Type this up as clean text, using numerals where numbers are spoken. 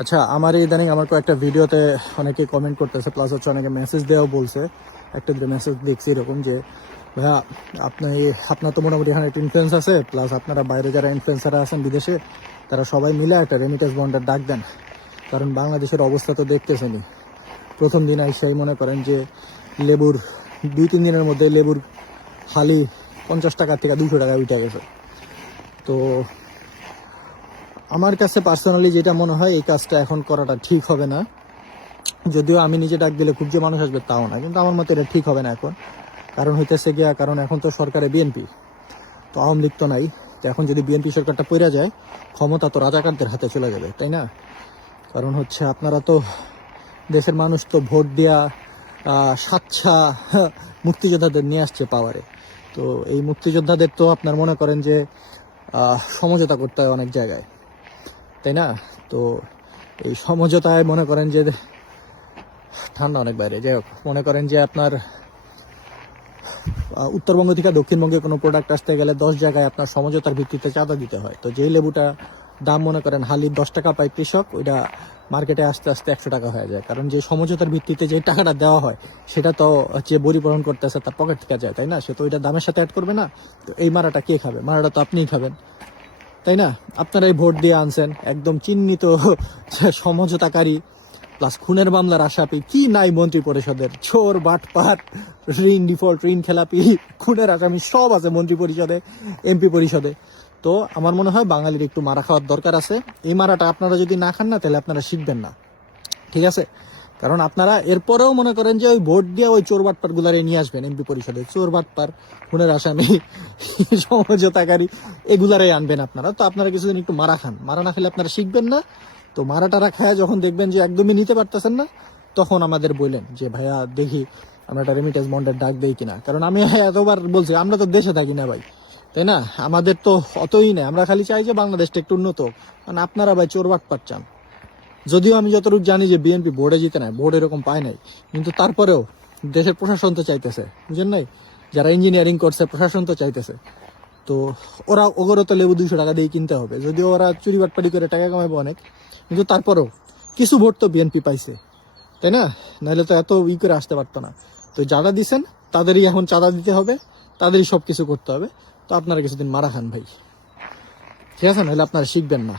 আচ্ছা, আমার ইদানিং আমার কয়েকটা ভিডিওতে অনেকে কমেন্ট করতেছে, প্লাস হচ্ছে অনেকে মেসেজ দেওয়াও বলছে। একটা দুটো মেসেজ দেখছি এরকম যে ভাইয়া আপনার তো মোটামুটি এখানে একটা ইনফ্লুয়েন্স আছে, প্লাস আপনারা বাইরে যারা ইনফ্লুয়েন্সাররা আছেন বিদেশে, তারা সবাই মিলে একটা রেমিটেন্স বন্ডের ডাক দেন। কারণ বাংলাদেশের অবস্থা তো দেখতেছেনি। প্রথম দিন আইসাই মনে করেন যে লেবুর 2-3 দিনের মধ্যে লেবুর হালি 50 টাকা থেকে 200 টাকা উঠে গেছে। তো আমার কাছে পার্সোনালি যেটা মনে হয়, এই কাজটা এখন করাটা ঠিক হবে না। যদিও আমি নিজে ডাক দিলে খুব যে মানুষ আসবে তাও না, কিন্তু আমার মতে এটা ঠিক হবে না এখন। কারণ হইতেছে গিয়া, কারণ এখন তো সরকারে বিএনপি, তো আওয়ামী লীগ তো নাই। তো এখন যদি বিএনপি সরকারটা পইরা যায়, ক্ষমতা তো রাজাকারদের হাতে চলে যাবে, তাই না? কারণ হচ্ছে আপনারা তো দেশের মানুষ তো ভোট দেওয়া স্বাচ্ছা মুক্তিযোদ্ধাদের নিয়ে আসছে পাওয়ারে। তো এই মুক্তিযোদ্ধাদের তো আপনার মনে করেন যে সমঝোতা করতে হয় অনেক জায়গায়, তাই না? তো এই সমঝোতায় মনে করেন যে ঠান্ডা অনেক বাইরে, যাই হোক, মনে করেন যে আপনার উত্তরবঙ্গ থেকে দক্ষিণবঙ্গে কোনো প্রোডাক্ট আসতে গেলে 10 জায়গায় আপনার সমঝোতার ভিত্তিতে চাঁদা দিতে হয়। তো যেই লেবুটা দাম মনে করেন হালি 10 টাকা পায় কৃষক, ওইটা মার্কেটে আস্তে আস্তে 100 টাকা হয়ে যায়। কারণ যে সমঝোতার ভিত্তিতে যে টাকাটা দেওয়া হয়, সেটা তো যে পরিবহন করতেছে তার পকেট থেকে যায়, তাই না? সে তো ওইটা দামের সাথে অ্যাড করবে না। তো এই মারাটা কে খাবে? মারাটা তো আপনিই খাবেন, তাই না? আপনারাই ভোট দিয়ে আনছেন একদম চিহ্নিত সমঝোতাকারী, প্লাস খুনের মামলার আসামি। কি নাই মন্ত্রী পরিষদের? চোর, বাটপাট, ঋণ ডিফল্ট, ঋণ খেলাপি, খুনের আসামি সব আছে মন্ত্রী পরিষদে, এমপি পরিষদে। তো আমার মনে হয় বাঙালির একটু মারা খাওয়ার দরকার আছে। এই মারাটা আপনারা যদি না খান না, তাহলে আপনারা শিখবেন না, ঠিক আছে? কারণ আপনারা এরপরেও মনে করেন যে ওই ভোট দিয়ে ওই চোর বাটপার গুলারে নিয়ে আসবেন এমপি পরিষদে। চোর বাটপার, খুনের আসামি, সমঝোতাকারী, এগুলারে আনবেন আপনারা। তো আপনারা কিছুদিন একটু মারা খান, মারা না খেলে আপনারা শিখবেন না। তো মারা টারা খায় যখন দেখবেন যে একদমই নিতে পারতেছেন না, তখন আমাদের বললেন যে ভাইয়া দেখি আমরা একটা রেমিটেন্স বন্ডের ডাক দেই কিনা। কারণ আমি এতবার বলছি, আমরা তো দেশে থাকি না ভাই, তাই না? আমাদের তো অতই নেই, আমরা খালি চাই যে বাংলাদেশটা একটু উন্নত। কারণ আপনারা ভাই চোর বাটপার চান। যদিও আমি যতটুকু জানি যে বিএনপি বোর্ডে জিতে নাই, বোর্ড এরকম পায় নাই, কিন্তু তারপরেও দেশের প্রশাসন তো চাইতেছে, বুঝেন নাই? যারা ইঞ্জিনিয়ারিং করছে, প্রশাসন তো চাইতেছে। তো ওগরও তো লেবু 200 টাকা দিয়ে কিনতে হবে, যদিও ওরা চুরি বাটপাটি করে টাকা কামাবে অনেক, কিন্তু তারপরেও কিছু ভোট তো বিএনপি পাইছে, তাই না? নাহলে তো এত করে আসতে পারতো না। তো যারা দিচ্ছেন তাদেরই এখন চাঁদা দিতে হবে, তাদেরই সব কিছু করতে হবে। তো আপনারা কিছুদিন মারা খান ভাই, ঠিক আছে? নাহলে আপনারা শিখবেন না।